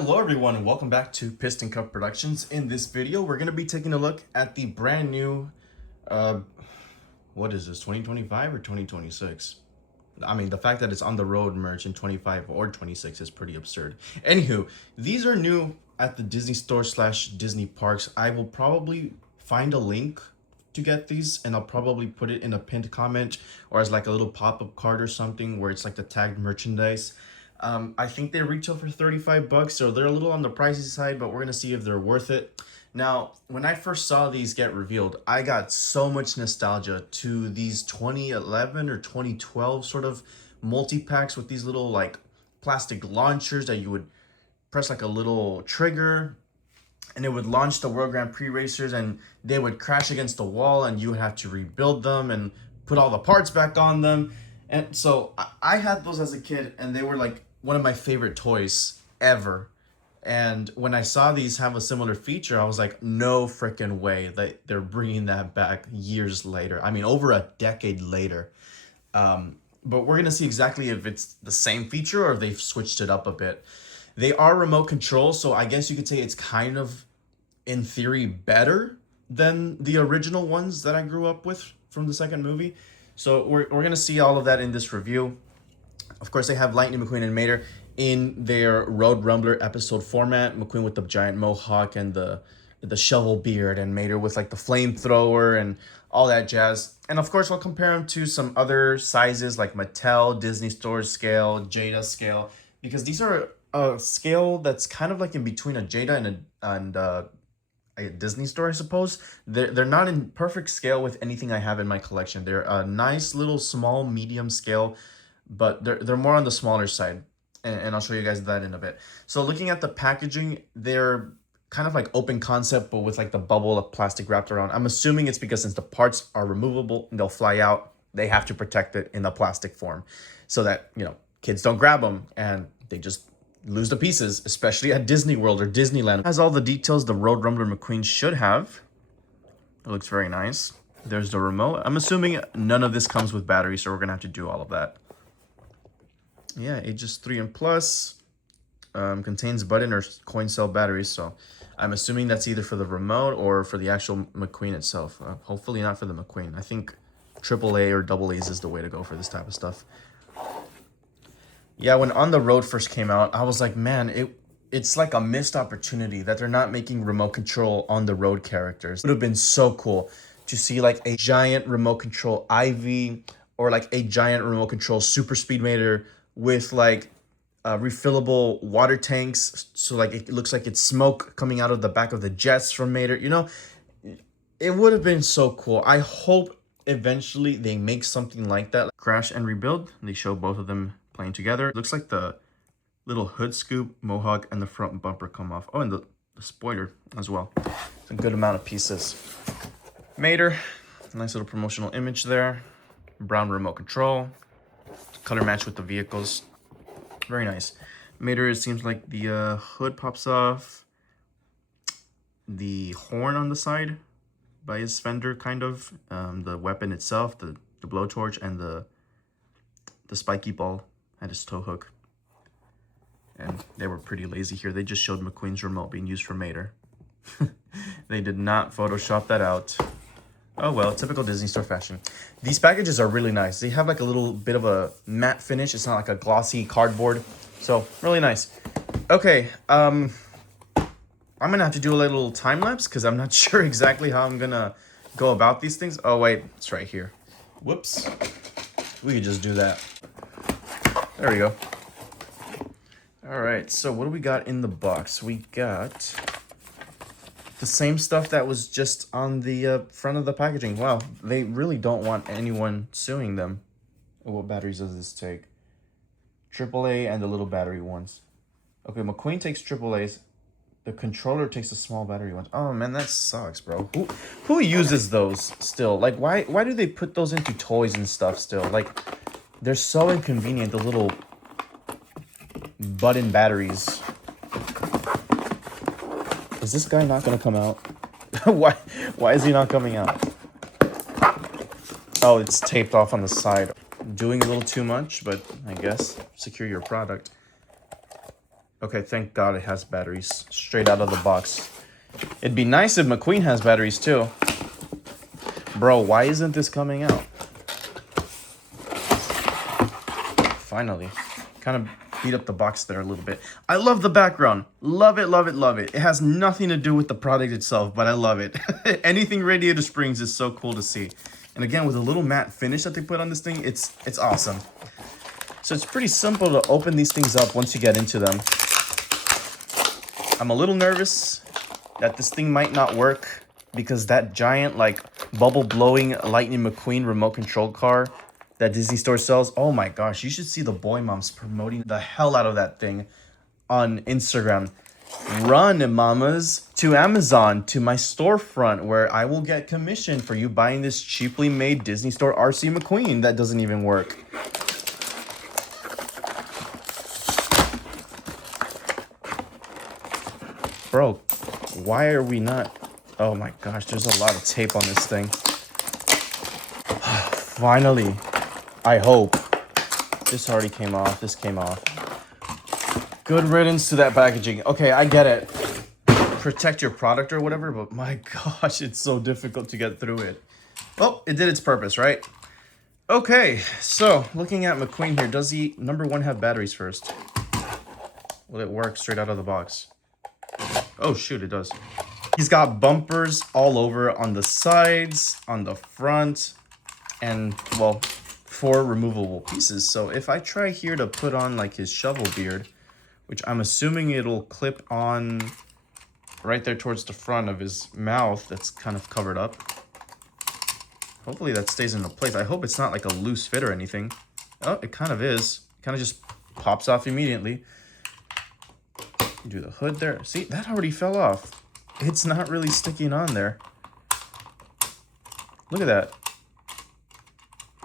Hello everyone and welcome back to Piston Cup Productions. In this video, we're going to be taking a look at the brand new, what is this, 2025 or 2026? I mean, the fact that it's on the road merch in 25 or 26 is pretty absurd. Anywho, these are new at the Disney store / Disney parks. I will probably find a link to get these and I'll probably put it in a pinned comment or as like a little pop-up card or something where it's like the tagged merchandise. I think they retail for 35 bucks, so they're a little on the pricey side, but we're gonna see if they're worth it. Now, when I first saw these get revealed, I got so much nostalgia to these 2011 or 2012 sort of multi-packs with these little like plastic launchers that you would press like a little trigger and it would launch the World Grand Prix racers and they would crash against the wall and you would have to rebuild them and put all the parts back on them. And so I had those as a kid and they were like one of my favorite toys ever. And when I saw these have a similar feature, I was like, no freaking way that they're bringing that back years later. I mean, over a decade later. But we're going to see exactly if it's the same feature or if they've switched it up a bit. They are remote control, so I guess you could say it's kind of, in theory, better than the original ones that I grew up with from the second movie. So we're going to see all of that in this review. Of course, they have Lightning McQueen and Mater in their Road Rumbler episode format. McQueen with the giant mohawk and the shovel beard, and Mater with like the flamethrower and all that jazz. And of course, I'll compare them to some other sizes like Mattel, Disney Store scale, Jada scale, because these are a scale that's kind of like in between a Jada and a Disney Store, I suppose. They're not in perfect scale with anything I have in my collection. They're a nice little small medium scale, but they're more on the smaller side, and I'll show you guys that in a bit. So looking at the packaging, they're kind of like open concept, but with like the bubble of plastic wrapped around. I'm assuming it's because since the parts are removable and they'll fly out, they have to protect it in the plastic form so that, you know, kids don't grab them and they just lose the pieces, especially at Disney World or Disneyland. It has all the details the Road Rumbler McQueen should have. It looks very nice. There's the remote. I'm assuming none of this comes with batteries, so we're gonna have to do all of that. Yeah, ages 3 and plus. Contains button or coin cell batteries, so I'm assuming that's either for the remote or for the actual McQueen itself. Hopefully not for the McQueen. I think AAA or AA's is the way to go for this type of stuff. Yeah, when On the Road first came out, I was like, man, it's like a missed opportunity that they're not making remote control On the Road characters. It would have been so cool to see like a giant remote control Ivy or like a giant remote control Super Speed Mater with like refillable water tanks, so like it looks like it's smoke coming out of the back of the jets from Mater. You know, it would have been so cool. I hope eventually they make something like that. Crash and rebuild. They show both of them playing together. It looks like the little hood scoop, mohawk, and the front bumper come off. Oh, and the spoiler as well. It's a good amount of pieces. Mater, nice little promotional image there. Brown remote control. Color match with the vehicles. Very nice. Mater, it seems like the hood pops off. The horn on the side by his fender, kind of. The weapon itself, the blowtorch, and the spiky ball at his tow hook. And they were pretty lazy here. They just showed McQueen's remote being used for Mater. They did not Photoshop that out. Oh well, typical Disney Store fashion. These packages are really nice. They have like a little bit of a matte finish. It's not like a glossy cardboard. So, really nice. Okay, I'm gonna have to do a little time lapse because I'm not sure exactly how I'm gonna go about these things. Oh wait, it's right here. Whoops. We could just do that. There we go. All right, so what do we got in the box? We got the same stuff that was just on the front of the packaging. Wow, they really don't want anyone suing them. Oh, what batteries does this take? AAA and the little battery ones. Okay, McQueen takes AAAs. The controller takes the small battery ones. Oh man, that sucks, bro. Who uses those still? Like, why do they put those into toys and stuff still? Like, they're so inconvenient, the little button batteries. Is this guy not gonna come out? Why is he not coming out? Oh, it's taped off on the side. Doing a little too much, but I guess secure your product. Okay, thank God it has batteries straight out of the box. It'd be nice if McQueen has batteries too. Bro, why isn't this coming out? Finally. Kind of beat up the box there a little bit. I love the background. Love it, love it, love it. It has nothing to do with the product itself, but I love it. Anything Radiator Springs is so cool to see. And again, with a little matte finish that they put on this thing, it's awesome. So it's pretty simple to open these things up once you get into them. I'm a little nervous that this thing might not work because that giant, like, bubble blowing Lightning McQueen remote control car that Disney Store sells, oh my gosh, you should see the boy moms promoting the hell out of that thing on Instagram. Run, mamas, to Amazon, to my storefront where I will get commission for you buying this cheaply made Disney Store RC McQueen that doesn't even work. Bro, why are we not... Oh my gosh, there's a lot of tape on this thing. Finally, I hope. This already came off. This came off. Good riddance to that packaging. Okay, I get it. Protect your product or whatever, but my gosh, it's so difficult to get through it. Well, it did its purpose, right? Okay, so looking at McQueen here, does he, number one, have batteries first? Will it work straight out of the box? Oh, shoot, it does. He's got bumpers all over on the sides, on the front, and, well, 4 removable pieces. So if I try here to put on, like, his shovel beard, which I'm assuming it'll clip on right there towards the front of his mouth that's kind of covered up. Hopefully that stays into place. I hope it's not like a loose fit or anything. Oh, it kind of is. It kind of just pops off immediately. Do the hood there. See, that already fell off. It's not really sticking on there. Look at that.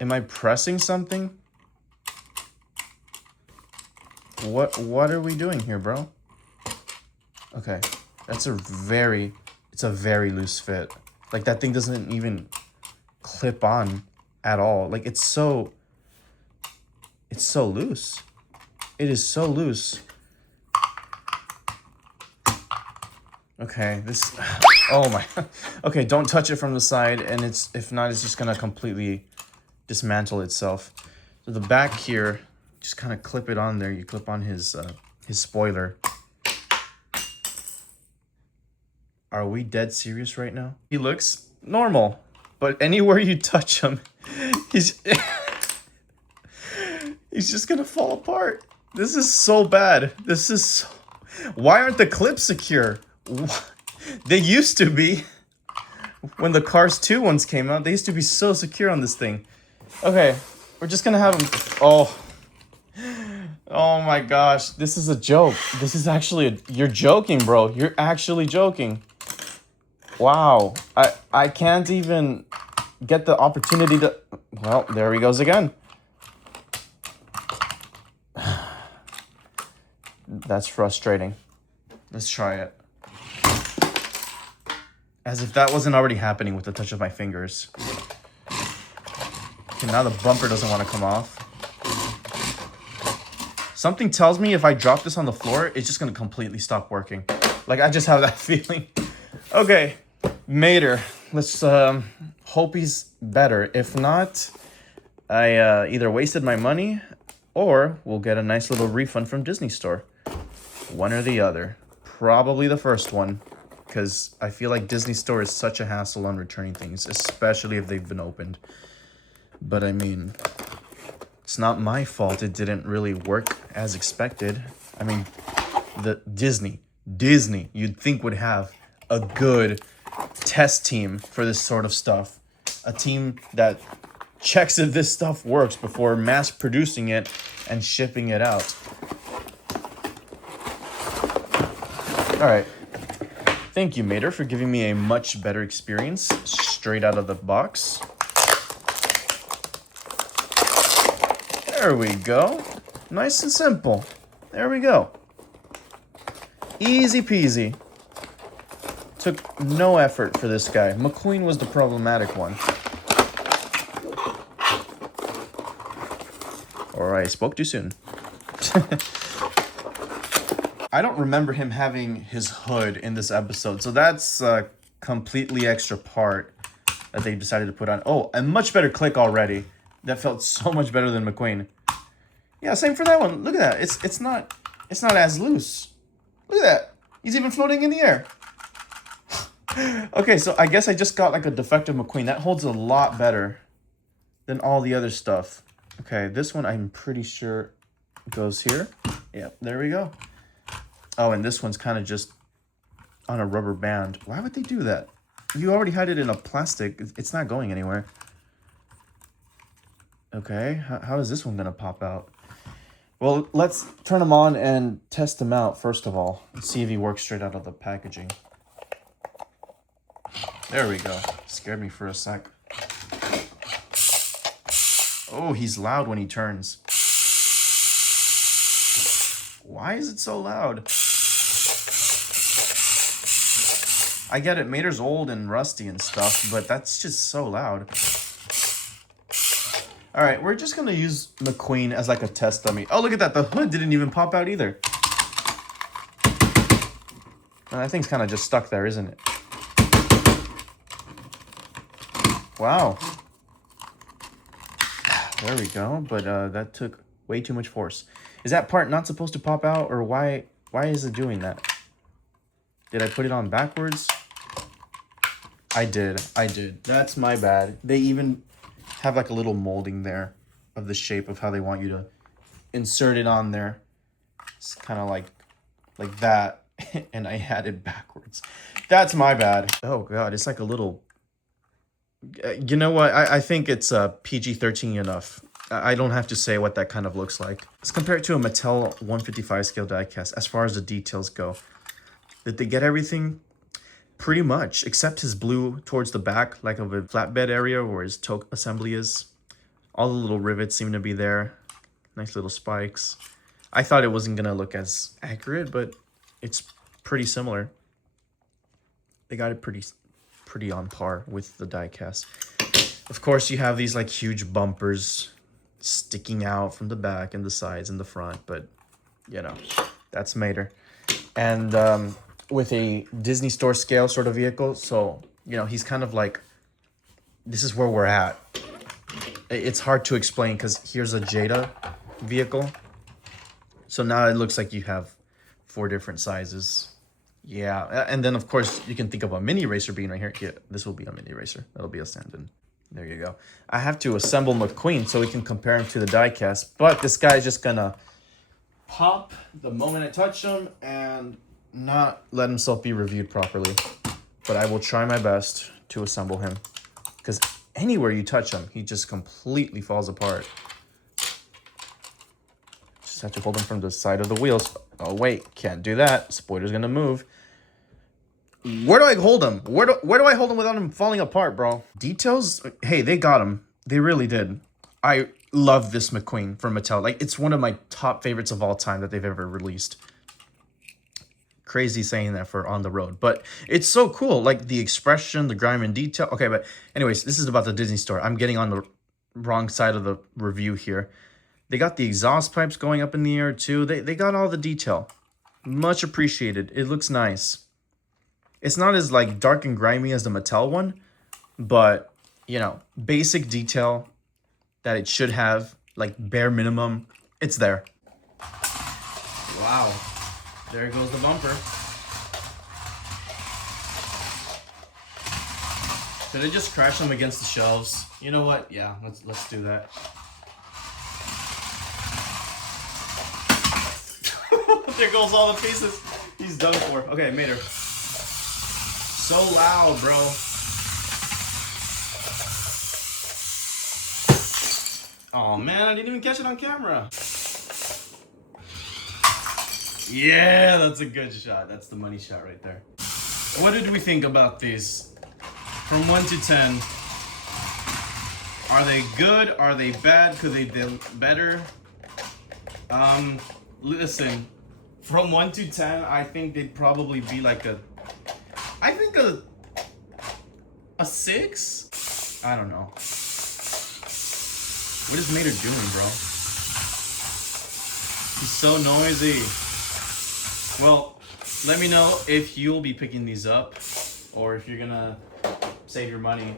Am I pressing something? What are we doing here, bro? Okay. That's a very loose fit. Like, that thing doesn't even clip on at all. Like, it's so loose. It is so loose. Okay, this, oh my, okay, don't touch it from the side, and if not, it's just gonna completely dismantle itself. So the back here, just kind of clip it on there. You clip on his spoiler. Are we dead serious right now? He looks normal, but anywhere you touch him, he's just gonna fall apart. This is so bad. This is so... Why aren't the clips secure? They used to be. When the Cars 2 ones came out, they used to be so secure on this thing. Okay, we're just gonna have them... Oh my gosh, this is a joke. This is actually you're joking, bro. You're actually joking. Wow, I can't even get the opportunity to... Well, there he goes again. That's frustrating. Let's try it. As if that wasn't already happening with the touch of my fingers. Okay, now the bumper doesn't want to come off. Something tells me if I drop this on the floor, it's just going to completely stop working. Like, I just have that feeling. Okay, Mater. Let's hope he's better. If not, I either wasted my money or we'll get a nice little refund from Disney Store. One or the other. Probably the first one, because I feel like Disney Store is such a hassle on returning things, especially if they've been opened. But I mean, it's not my fault it didn't really work as expected. I mean, the Disney, you'd think would have a good test team for this sort of stuff. A team that checks if this stuff works before mass producing it and shipping it out. All right. Thank you, Mater, for giving me a much better experience straight out of the box. There we go. Nice and simple. There we go. Easy peasy. Took no effort for this guy. McQueen was the problematic one. Or I spoke too soon. I don't remember him having his hood in this episode. So that's a completely extra part that they decided to put on. Oh, a much better click already. That felt so much better than McQueen. Yeah, same for that one. Look at that. It's not as loose. Look at that. He's even floating in the air. Okay, so I guess I just got like a defective McQueen. That holds a lot better than all the other stuff. Okay, this one I'm pretty sure goes here. Yeah, there we go. Oh, and this one's kind of just on a rubber band. Why would they do that? You already had it in a plastic. It's not going anywhere. Okay, how is this one gonna pop out? Well, let's turn him on and test him out first of all. And see if he works straight out of the packaging. There we go. Scared me for a sec. Oh, he's loud when he turns. Why is it so loud? I get it, Mater's old and rusty and stuff, but that's just so loud. All right, we're just gonna use McQueen as like a test dummy. Oh, look at that, the hood didn't even pop out either. That thing's kind of just stuck there, isn't it? Wow. There we go, but that took way too much force. Is that part not supposed to pop out, or why is it doing that? Did I put it on backwards? I did. That's my bad. They even have like a little molding there of the shape of how they want you to insert it on there. It's kind of like that, and I had it backwards. That's my bad. Oh God, it's like a little... You know what? I think it's PG-13 enough. I don't have to say what that kind of looks like. Let's compare it to a Mattel 155 scale diecast as far as the details go. Did they get everything? Pretty much, except his blue towards the back, like of a flatbed area where his toe assembly is. All the little rivets seem to be there. Nice little spikes. I thought it wasn't gonna look as accurate, but it's pretty similar. They got it pretty on par with the diecast. Of course, you have these like huge bumpers sticking out from the back and the sides and the front, but you know, that's Mater. And with a Disney store scale sort of vehicle, so you know, he's kind of like, this is where we're at. It's hard to explain because here's a Jada vehicle. So now it looks like you have 4 different sizes. Yeah, and then of course you can think of a mini racer being right here. Yeah, this will be a mini racer. That'll be a stand-in. There you go. I have to assemble McQueen so we can compare him to the diecast, but this guy's just gonna pop the moment I touch him and not let himself be reviewed properly. But I will try my best to assemble him, because anywhere you touch him, he just completely falls apart. Just have to hold him from the side of the wheels. Oh wait, can't do that. Spoiler's gonna move. Where do I hold him? Where do I hold him without him falling apart, bro? Details? Hey, they got him. They really did. I love this McQueen from Mattel. Like, it's one of my top favorites of all time that they've ever released. Crazy saying that for on the road, but it's so cool. Like the expression, the grime and detail. Okay, but anyways, this is about the Disney store. I'm getting on the wrong side of the review here. They got the exhaust pipes going up in the air too. They got all the detail. Much appreciated. It looks nice. It's not as like dark and grimy as the Mattel one, but you know, basic detail that it should have, like bare minimum, it's there. Wow. There goes the bumper. Should I just crash them against the shelves? You know what? Yeah, let's do that. There goes all the pieces. He's done for. Okay, Mater. So loud, bro. Oh man, I didn't even catch it on camera. Yeah, that's a good shot. That's the money shot right there. What did we think about these? From 1 to 10. Are they good? Are they bad? Could they be better? Listen, from 1 to 10, I think they'd probably be like a 6? I don't know. What is Mater doing, bro? He's so noisy. Well, let me know if you'll be picking these up or if you're gonna save your money,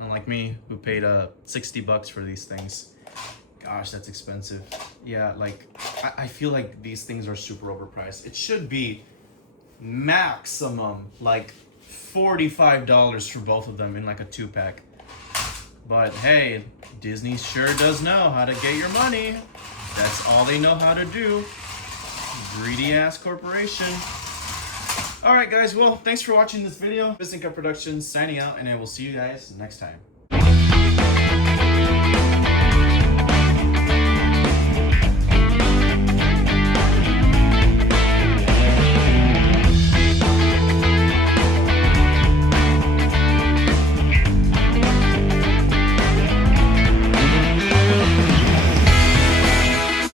unlike me who paid $60 for these things. Gosh, that's expensive. Yeah, like I feel like these things are super overpriced. It should be maximum like $45 for both of them in like a 2-pack. But hey, Disney sure does know how to get your money. That's all they know how to do. Greedy ass corporation. Alright guys, well, thanks for watching this video. Piston Cup Productions signing out, and I will see you guys next time.